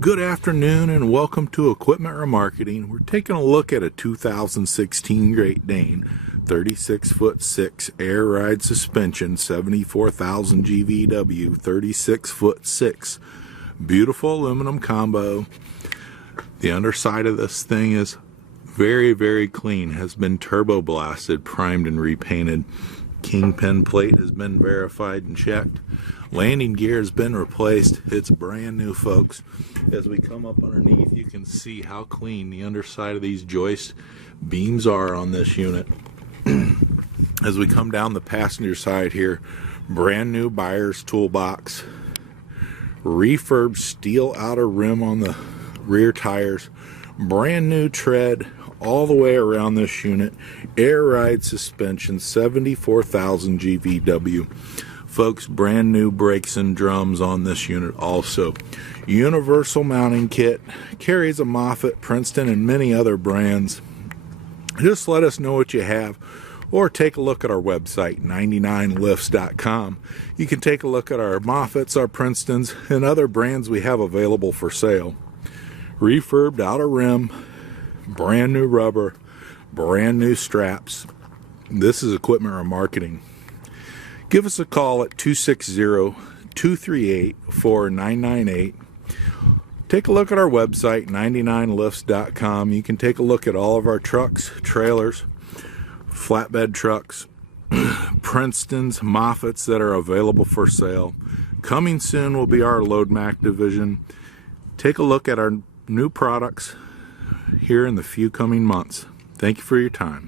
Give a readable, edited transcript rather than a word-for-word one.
Good afternoon and welcome to Equipment Remarketing. We're taking a look at a 2016 Great Dane 36'6" air ride suspension, 74,000 GVW, 36'6". Beautiful aluminum combo. The underside of this thing is very clean, has been turbo blasted, primed and repainted. Kingpin plate has been verified and checked. Landing gear has been replaced. It's brand new, folks. As we come up underneath, you can see how clean the underside of these joist beams are on this unit. As we come down the passenger side here, brand new buyer's toolbox, refurb steel outer rim on the rear tires, brand new tread all the way around this unit, air ride suspension, 74,000 GVW. Folks, brand new brakes and drums on this unit also. Universal Mounting Kit, carries a Moffett, Princeton, and many other brands. Just let us know what you have, or take a look at our website, 99lifts.com. You can take a look at our Moffetts, our Princetons, and other brands we have available for sale. Refurbed outer rim, brand new rubber, brand new straps. This is Equipment Remarketing. Give us a call at 260-238-4998. Take a look at our website, 99lifts.com. You can take a look at all of our trucks, trailers, flatbed trucks, Princetons, Moffetts that are available for sale. Coming soon will be our Load Mac division. Take a look at our new products here in the few coming months. Thank you for your time.